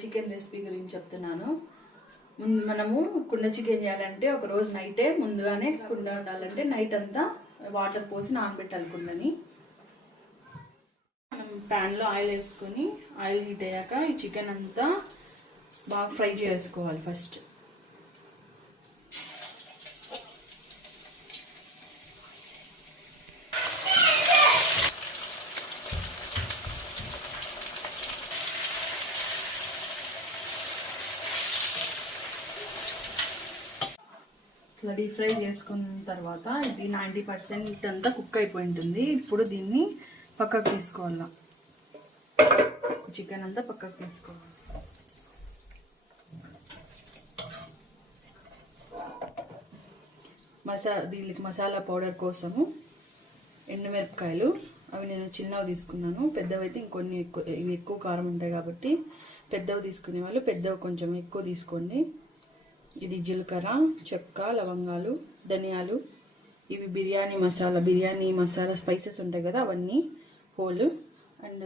Chicken recipe గురించి చెప్తున్నాను. మనము కుండ చికెన్ చేయాలంటే ఒక రోజు నైటే ముందుగానే కుండ ఉండాలంటే నైట్ అంతా వాటర్ పోసి నానబెట్టాలి కుండని. మనం ప్యాన్లో ఆయిల్ వేసుకొని ఆయిల్ హీట్ అయ్యాక ఈ చికెన్ అంతా బాగా ఫ్రై చేసుకోవాలి. ఫస్ట్ ఇట్లా డీప్ ఫ్రై చేసుకున్న తర్వాత ఇది 90% అంతా కుక్ అయిపోయి ఉంటుంది. ఇప్పుడు దీన్ని పక్కకు తీసుకోవాలి. చికెన్ అంతా పక్కకు తీసుకోవాలి. దీనికి మసాలా పౌడర్ కోసము ఎండుమిరపకాయలు, అవి నేను చిన్నవి తీసుకున్నాను. పెద్దవి అయితే ఇంకొన్ని ఇవి ఎక్కువ కారం ఉంటాయి కాబట్టి పెద్దవి తీసుకునే వాళ్ళు పెద్దవి కొంచెం ఎక్కువ తీసుకోండి. ఇది జీలకర్ర, చెక్క, లవంగాలు, ధనియాలు, ఇవి బిర్యానీ మసాలా స్పైసెస్ ఉంటాయి కదా అవన్నీ హోల్. అండ్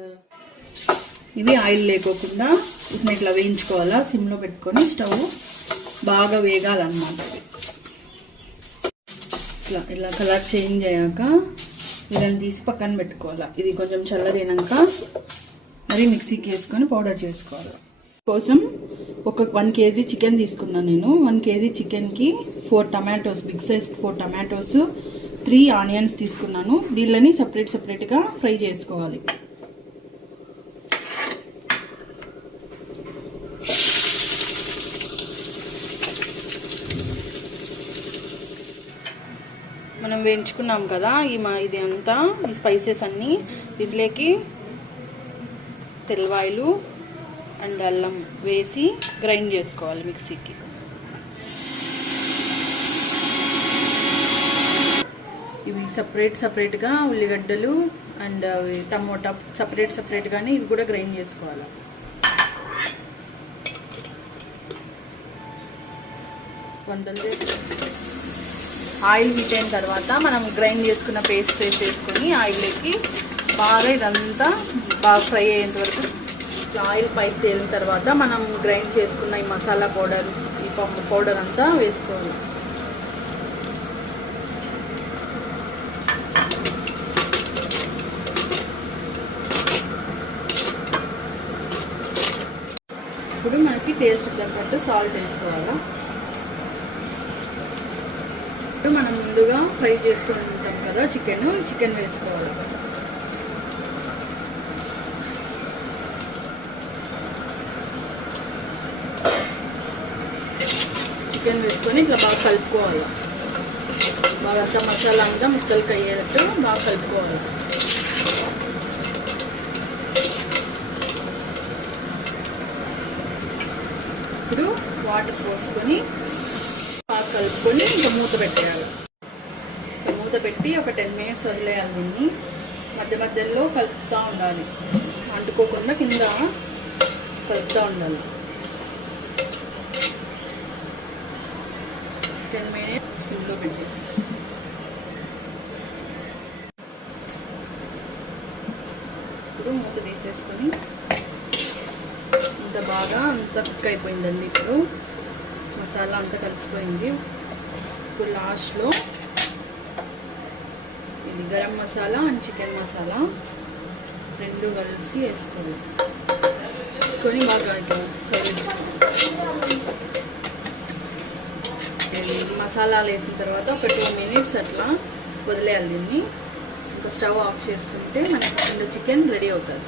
ఇవి ఆయిల్ లేకోకుండా వీటిని ఇట్లా వేయించుకోవాలా. సిమ్లో పెట్టుకొని స్టవ్ బాగా వేగాలన్నమాట. ఇలా కలర్ చేంజ్ అయ్యాక వీళ్ళని తీసి పక్కన పెట్టుకోవాలా. ఇది కొంచెం చల్లదైనాక మరి మిక్సీకి వేసుకొని పౌడర్ చేసుకోవాలి. కోసం ఒక 1 kg చికెన్ తీసుకున్నాను నేను. 1 kg చికెన్కి 4 tomatoes, big size 4 tomatoes, 3 onions తీసుకున్నాను. దీళ్ళని సపరేట్గా ఫ్రై చేసుకోవాలి. మనం వేయించుకున్నాం కదా ఇది అంతా, ఈ స్పైసెస్ అన్నీ దీంట్లోకి తెల్లవాయలు అండ్ అల్లం వేసి గ్రైండ్ చేసుకోవాలి మిక్సీకి. ఇవి సపరేట్గా ఉల్లిగడ్డలు అండ్ టమోటా సపరేట్గానే ఇవి కూడా గ్రైండ్ చేసుకోవాలి. ఆయిల్ హీట్ అయిన తర్వాత మనం గ్రైండ్ చేసుకున్న పేస్ట్ వేసేసుకొని ఆయిల్లోకి బాగా ఇదంతా బాగా ఫ్రై అయ్యేంత వరకు ఆయిల్ పైకి తేలిన తర్వాత మనం గ్రైండ్ చేసుకున్న ఈ మసాలా పౌడర్, ఈ పౌడర్ అంతా వేసుకోవాలి. ఇప్పుడు మనకి టేస్ట్ తగ్గట్టు సాల్ట్ వేసుకోవాలి. ఇప్పుడు మనం ముందుగా ఫ్రై చేసుకుని ఉంటాం కదా చికెన్ వేసుకోవాలి. చికెన్ వేసుకొని ఇట్లా బాగా కలుపుకోవాలి. బాగా అంతా మసాలా అంతా ముక్కలకి అయ్యేటట్టు బాగా కలుపుకోవాలి. ఇప్పుడు వాటర్ పోసుకొని బాగా కలుపుకొని ఇంకా మూత పెట్టేయాలి. మూత పెట్టి ఒక 10 minutes వదిలేయాలి. దీన్ని మధ్యలో కలుపుతూ ఉండాలి, అంటుకోకుండా కింద కలుపుతూ ఉండాలి. 10 minutes సిమ్లో పెట్టేసి ఇప్పుడు మూత తీసేసుకొని ఇంత బాగా కుక్ అయిపోయిందండి. ఇప్పుడు మసాలా అంతా కలిసిపోయింది. ఇప్పుడు లాస్ట్లో ఇది గరం మసాలా అండ్ చికెన్ మసాలా 2 కలిసి వేసుకోవాలి. వేసుకొని బాగా మసాలాలు వేసిన తర్వాత ఒక 2 minutes అట్లా వదిలేయాలి. దీన్ని ఇంకా స్టవ్ ఆఫ్ చేసుకుంటే మనకి చికెన్ రెడీ అవుతుంది.